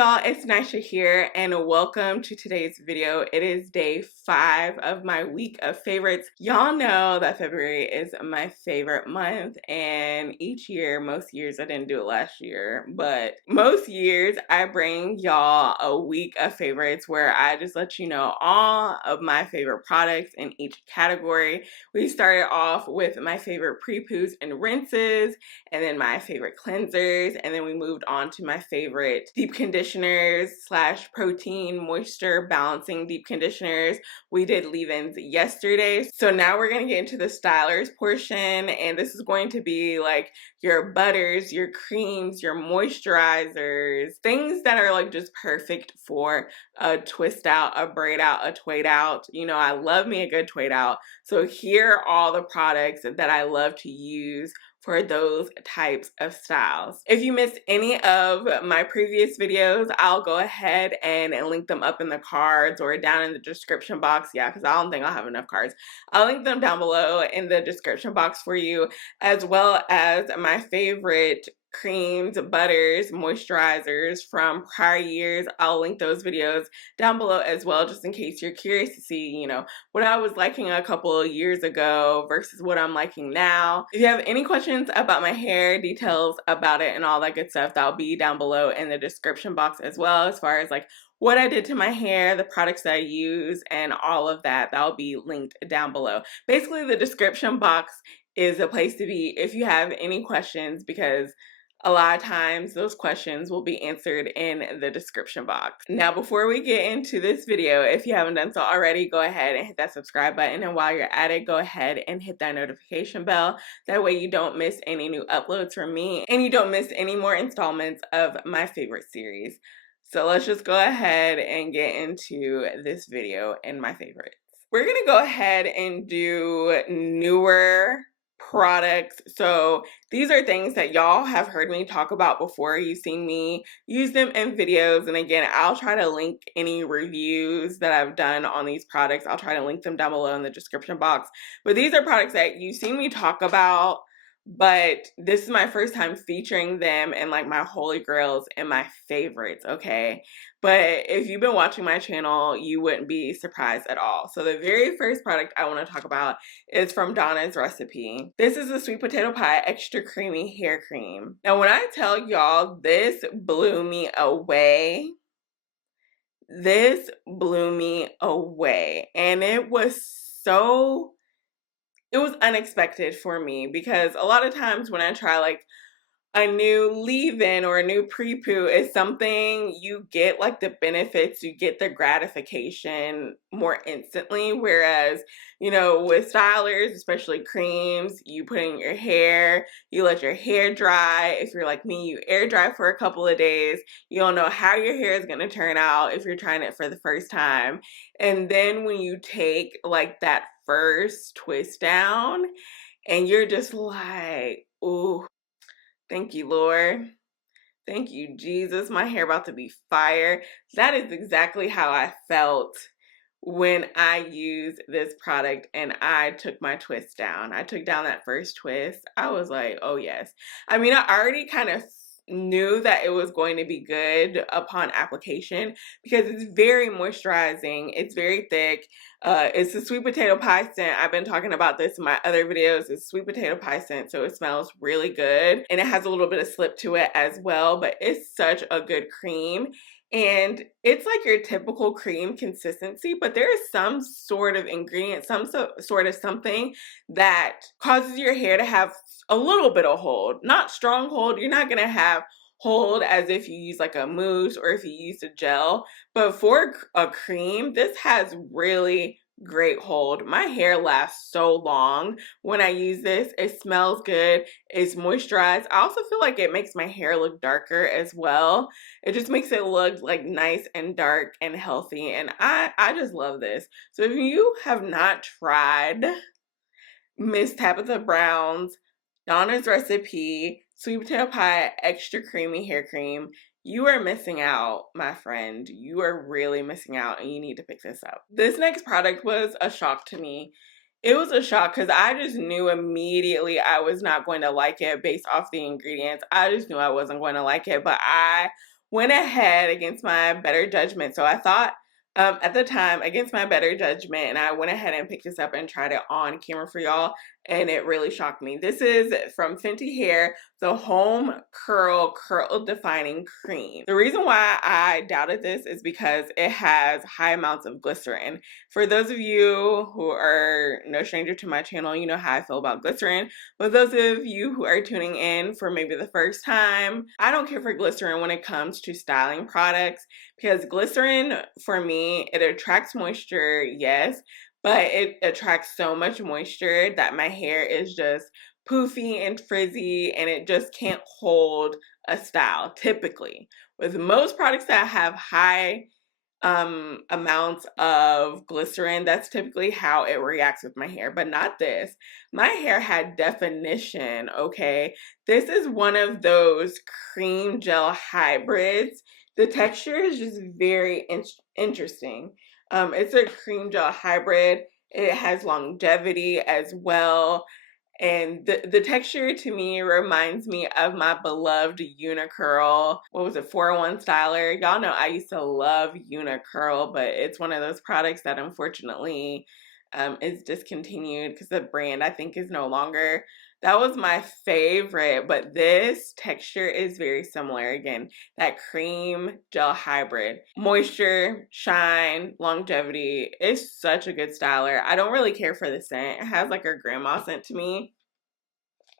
y'all, it's Nisha here and welcome to today's video. It is day 5 of my week of favorites. Y'all know that February is my favorite month, and each year, most years, I didn't do it last year, but most years I bring y'all a week of favorites where I just let you know all of my favorite products in each category. We started off with my favorite prepoos and rinses, and then my favorite cleansers, and then we moved on to my favorite deep conditioners / protein moisture balancing deep conditioners. We did leave-ins yesterday, so now we're going to get into the stylers portion, and this is going to be like your butters, your creams, your moisturizers, things that are like just perfect for a twist out, a braid out, a Twaid out. You know, I love me a good Twaid out, so here are all the products that I love to use for those types of styles. If you missed any of my previous videos, I'll go ahead and link them up in the cards or down in the description box. Yeah, because I don't think I'll have enough cards. I'll link them down below in the description box for you, as well as my favorite creams, butters, moisturizers from prior years. I'll link those videos down below as well, just in case you're curious to see, you know, what I was liking a couple of years ago versus what I'm liking now. If you have any questions about my hair, details about it and all that good stuff, that'll be down below in the description box as well, as far as like what I did to my hair, the products that I use, and all of that. That'll be linked down below. Basically, the description box is a place to be if you have any questions, because a lot of times those questions will be answered in the description box. Now, before we get into this video, if you haven't done so already, go ahead and hit that subscribe button. And while you're at it, go ahead and hit that notification bell. That way you don't miss any new uploads from me and you don't miss any more installments of my favorite series. So let's just go ahead and get into this video and my favorites. We're gonna go ahead and do newer products. So these are things that y'all have heard me talk about before. You've seen me use them in videos, and again, I'll try to link any reviews that I've done on these products. I'll try to link them down below in the description box. But these are products that you've seen me talk about, but this is my first time featuring them in like my holy grails and my favorites, okay? But if you've been watching my channel, you wouldn't be surprised at all. So the very first product I want to talk about is from Donna's recipe. This is the sweet potato pie extra creamy hair cream. Now when I tell y'all, this blew me away. This blew me away. And it was unexpected for me, because a lot of times when I try like a new leave-in or a new pre-poo, is something you get like the benefits, you get the gratification more instantly, whereas, you know, with stylers, especially creams, you put in your hair, you let your hair dry. If you're like me, you air dry for a couple of days. You don't know how your hair is going to turn out if you're trying it for the first time. And then when you take like that first twist down and you're just like, ooh, thank you, Lord. Thank you, Jesus. My hair about to be fire. That is exactly how I felt when I used this product and I took my twist down. I took down that first twist. I was like, oh yes. I mean, I already kind of knew that it was going to be good upon application because it's very moisturizing. It's very thick. It's a sweet potato pie scent. I've been talking about this in my other videos. It's sweet potato pie scent, so it smells really good. And it has a little bit of slip to it as well, but it's such a good cream. And it's like your typical cream consistency, but there is some sort of ingredient, some sort of something that causes your hair to have a little bit of hold. Not strong hold. You're not going to have hold as if you use like a mousse or if you use a gel. But for a cream, this has really great hold. My hair lasts so long when I use this. It smells good. It's moisturized. I also feel like it makes my hair look darker as well. It just makes it look like nice and dark and healthy. And I just love this. So if you have not tried Miss Tabitha Brown's Donna's recipe sweet potato pie extra creamy hair cream, you are missing out, my friend. You are really missing out, and you need to pick this up. This next product was a shock to me. It was a shock because I just knew immediately I was not going to like it based off the ingredients. I just knew I wasn't going to like it, but I went ahead against my better judgment. So I thought at the time, against my better judgment, and I went ahead and picked this up and tried it on camera for y'all, and it really shocked me. This is from Fenty Hair, the Home Curl Defining Cream. The reason why I doubted this is because it has high amounts of glycerin. For those of you who are no stranger to my channel, you know how I feel about glycerin. But those of you who are tuning in for maybe the first time, I don't care for glycerin when it comes to styling products, because glycerin, for me, it attracts moisture, yes, but it attracts so much moisture that my hair is just poofy and frizzy, and it just can't hold a style typically. With most products that have high amounts of glycerin, that's typically how it reacts with my hair, but not this. My hair had definition, okay? This is one of those cream gel hybrids. The texture is just very interesting. It's a cream gel hybrid. It has longevity as well. And the texture to me reminds me of my beloved Unicurl. What was it, 401 Styler? Y'all know I used to love Unicurl, but it's one of those products that unfortunately is discontinued because the brand, I think, is no longer. That was my favorite, but this texture is very similar. Again, that cream gel hybrid. Moisture, shine, longevity. It's such a good styler. I don't really care for the scent. It has like a grandma scent to me.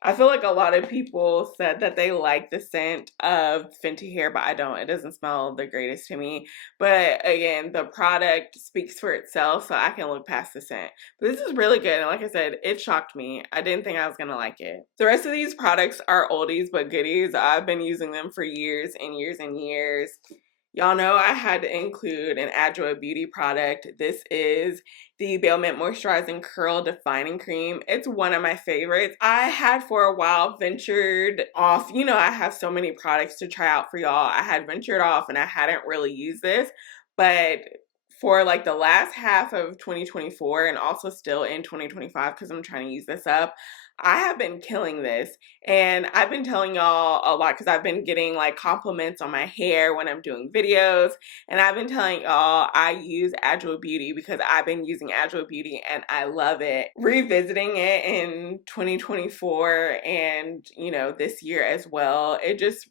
I feel like a lot of people said that they like the scent of Fenty Hair, but I don't. It doesn't smell the greatest to me. But again, the product speaks for itself, so I can look past the scent. But this is really good, and like I said, it shocked me. I didn't think I was gonna like it. The rest of these products are oldies but goodies. I've been using them for years and years and years. Y'all know I had to include an Adwoa beauty product. This is the Bailment Moisturizing Curl Defining Cream. It's one of my favorites. I had for a while ventured off. You know, I have so many products to try out for y'all. I had ventured off and I hadn't really used this, but for like the last half of 2024 and also still in 2025, because I'm trying to use this up, I have been killing this. And I've been telling y'all a lot because I've been getting like compliments on my hair when I'm doing videos. And I've been telling y'all I use Adwoa Beauty because I've been using Adwoa Beauty and I love it. Revisiting it in 2024 and, you know, this year as well, it just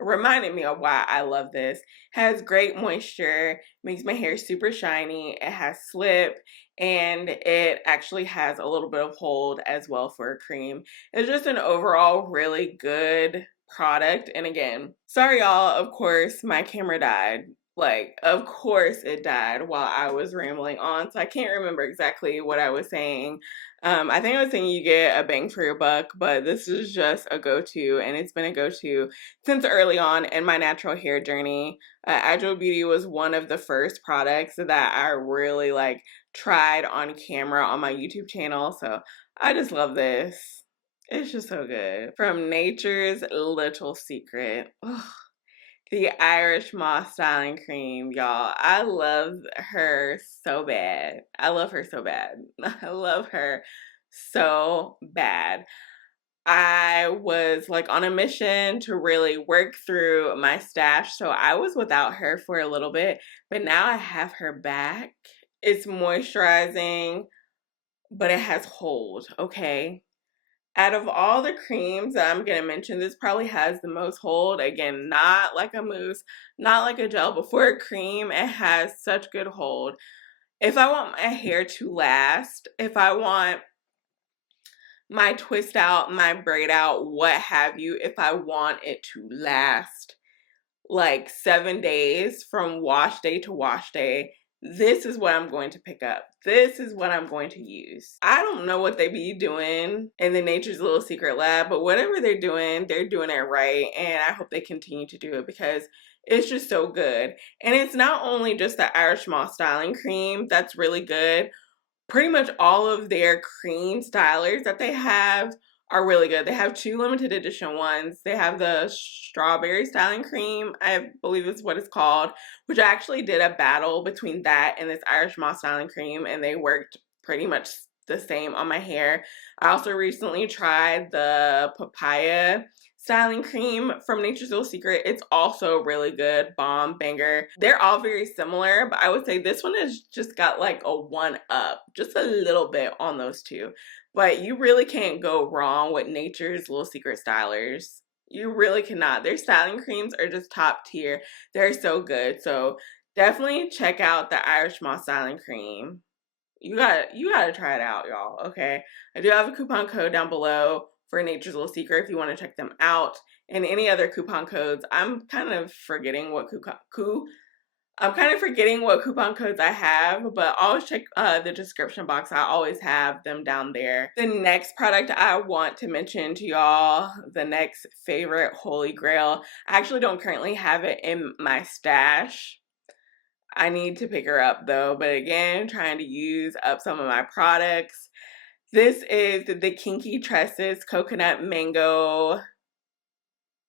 reminded me of why I love this. Has great moisture, makes my hair super shiny, it has slip, and it actually has a little bit of hold as well for a cream. It's just an overall really good product. And again, sorry y'all, of course my camera died. Like, of course it died while I was rambling on, so I can't remember exactly what I was saying. I think I was saying you get a bang for your buck, but this is just a go-to, and it's been a go-to since early on in my natural hair journey. Adwoa Beauty was one of the first products that I really like tried on camera on my YouTube channel, so I just love this. It's just so good. From Nature's Little Secret. Ugh. The Irish Moss Styling Cream, y'all. I love her so bad. I love her so bad. I love her so bad. I was like on a mission to really work through my stash, so I was without her for a little bit, but now I have her back. It's moisturizing, but it has hold, okay? Out of all the creams that I'm going to mention, this probably has the most hold. Again, not like a mousse, not like a gel, but for a cream, it has such good hold. If I want my hair to last, if I want my twist out, my braid out, what have you, if I want it to last like 7 days from wash day to wash day, this is what I'm going to pick up. This is what I'm going to use. I don't know what they be doing in the Nature's Little Secret lab, but whatever they're doing it right, and I hope they continue to do it because it's just so good. And it's not only just the Irish Moss Styling Cream that's really good. Pretty much all of their cream stylers that they have are really good. They have 2 limited edition ones. They have the strawberry styling cream, I believe is what it's called, which I actually did a battle between that and this Irish Moss styling cream, and they worked pretty much the same on my hair. I also recently tried the papaya styling cream from Nature's Little Secret. It's also really good, bomb, banger. They're all very similar, but I would say this one has just got like a one up, just a little bit on those two. But you really can't go wrong with Nature's Little Secret stylers. You really cannot. Their styling creams are just top tier. They're so good. So definitely check out the Irish Moss styling cream. You gotta try it out, y'all. Okay. I do have a coupon code down below for Nature's Little Secret if you want to check them out. And any other coupon codes. I'm kind of forgetting what coupon codes I have, but always check the description box. I always have them down there. The next product I want to mention to y'all, the next favorite Holy Grail. I actually don't currently have it in my stash. I need to pick her up though, but again, trying to use up some of my products. This is the Kinky Tresses Coconut Mango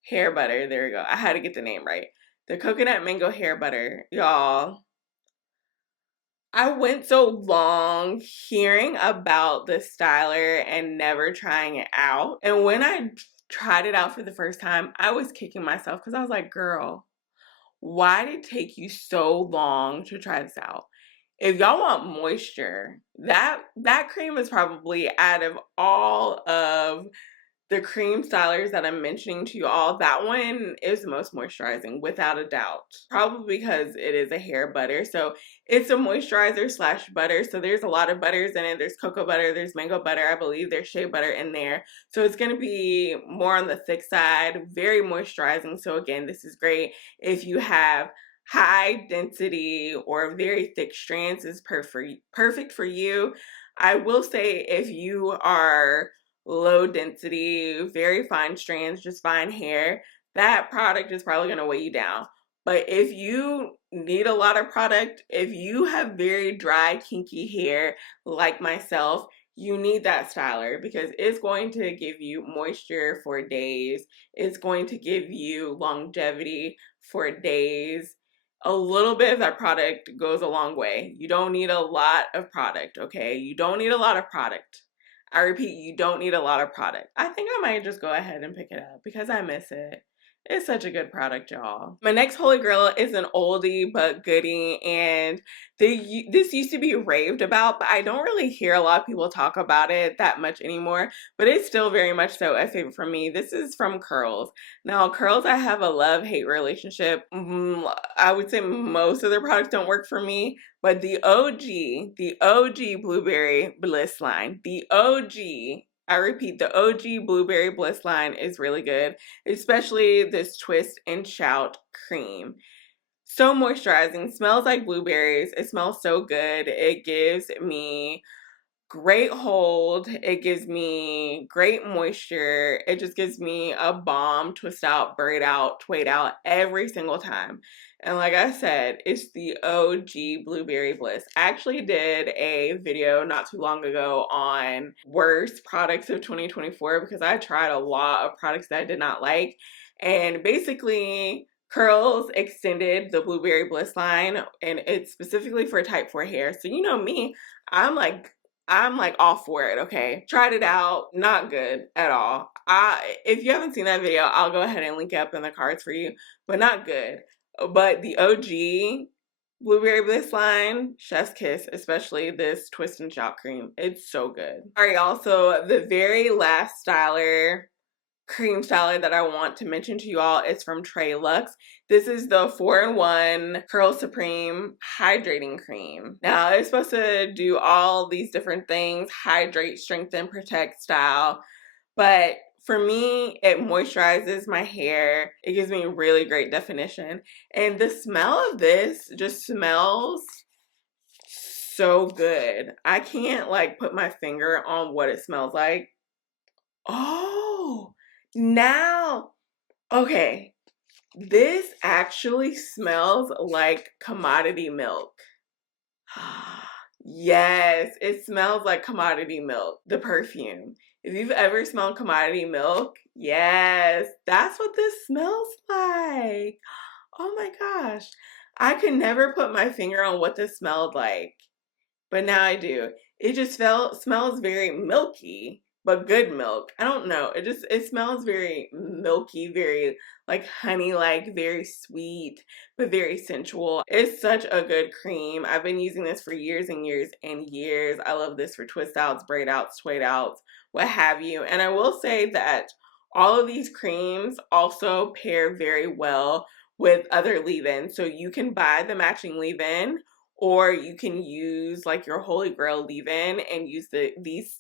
Hair Butter. There we go. I had to get the name right. The Coconut Mango Hair Butter. Y'all, I went so long hearing about the styler and never trying it out. And when I tried it out for the first time, I was kicking myself because I was like, girl, why did it take you so long to try this out? If y'all want moisture, that cream is probably, out of all of the cream stylers that I'm mentioning to you all, that one is the most moisturizing without a doubt. Probably because it is a hair butter. So it's a moisturizer slash butter. So there's a lot of butters in it. There's cocoa butter, there's mango butter, I believe there's shea butter in there. So it's going to be more on the thick side, very moisturizing. So again, this is great if you have high density or very thick strands. Is perfect for you. I will say if you are low density, very fine strands, just fine hair, that product is probably going to weigh you down. But if you need a lot of product, if you have very dry, kinky hair like myself, you need that styler because it's going to give you moisture for days. It's going to give you longevity for days. A little bit of that product goes a long way. You don't need a lot of product, okay? You don't need a lot of product. I repeat, you don't need a lot of product. I think I might just go ahead and pick it up because I miss it. It's such a good product, y'all. My next Holy Grail is an oldie but goodie, and this used to be raved about, but I don't really hear a lot of people talk about it that much anymore, but it's still very much so a favorite for me. This is from Curls. Now, Curls, I have a love-hate relationship. I would say most of their products don't work for me, but the OG Blueberry Bliss line, I repeat, the OG Blueberry Bliss line is really good, especially this Twist and Shout cream. So moisturizing, smells like blueberries. It smells so good. It gives me great hold. It gives me great moisture. It just gives me a bomb, twist out, braid out, Twaid Out every single time. And like I said, it's the OG Blueberry Bliss. I actually did a video not too long ago on worst products of 2024 because I tried a lot of products that I did not like. And basically, Curls extended the Blueberry Bliss line, and it's specifically for type 4 hair. So you know me, I'm like all for it, okay? Tried it out, not good at all. If you haven't seen that video, I'll go ahead and link it up in the cards for you, but not good. But the OG Blueberry Bliss line, chef's kiss, especially this Twist and Shout cream. It's so good. All right, y'all, so the very last cream styler that I want to mention to you all is from Trey Luxe. This is the 4-in-1 Curl Supreme Hydrating Cream. Now, it's supposed to do all these different things, hydrate, strengthen, protect style, but for me, it moisturizes my hair. It gives me really great definition. And the smell of this just smells so good. I can't like put my finger on what it smells like. Oh, now, okay. This actually smells like commodity milk. Yes, it smells like commodity milk, the perfume. If you've ever smelled commodity milk, yes, that's what this smells like. Oh my gosh. I could never put my finger on what this smelled like, but now I do. It just smells very milky. but good milk. I don't know. It smells very milky, very like honey-like, very sweet, but very sensual. It's such a good cream. I've been using this for years and years and years. I love this for twist outs, braid outs, Twaid outs, what have you. And I will say that all of these creams also pair very well with other leave-ins. So you can buy the matching leave-in, or you can use like your Holy Grail leave-in and use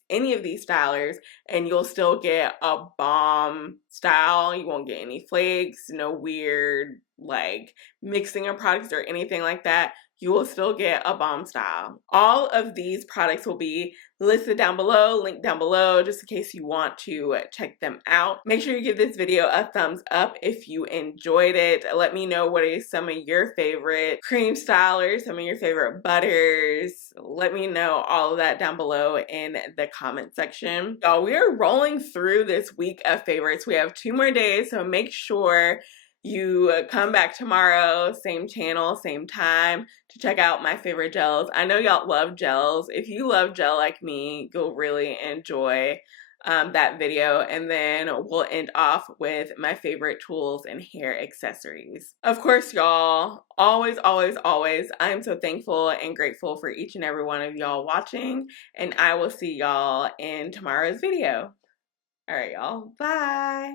any of these stylers, and you'll still get a bomb style. You won't get any flakes, no weird like mixing of products or anything like that. You will still get a bomb style. All of these products will be listed down below, linked down below, just in case you want to check them out. Make sure you give this video a thumbs up if you enjoyed it. Let me know what are some of your favorite cream stylers, some of your favorite butters. Let me know all of that down below in the comment section. Y'all, we are rolling through this week of favorites. We have 2 more days, so make sure you come back tomorrow, same channel, same time, to check out my favorite gels. I know y'all love gels. If you love gel like me, you'll really enjoy that video. And then we'll end off with my favorite tools and hair accessories. Of course, y'all, always, always, always, I'm so thankful and grateful for each and every one of y'all watching. And I will see y'all in tomorrow's video. All right, y'all. Bye.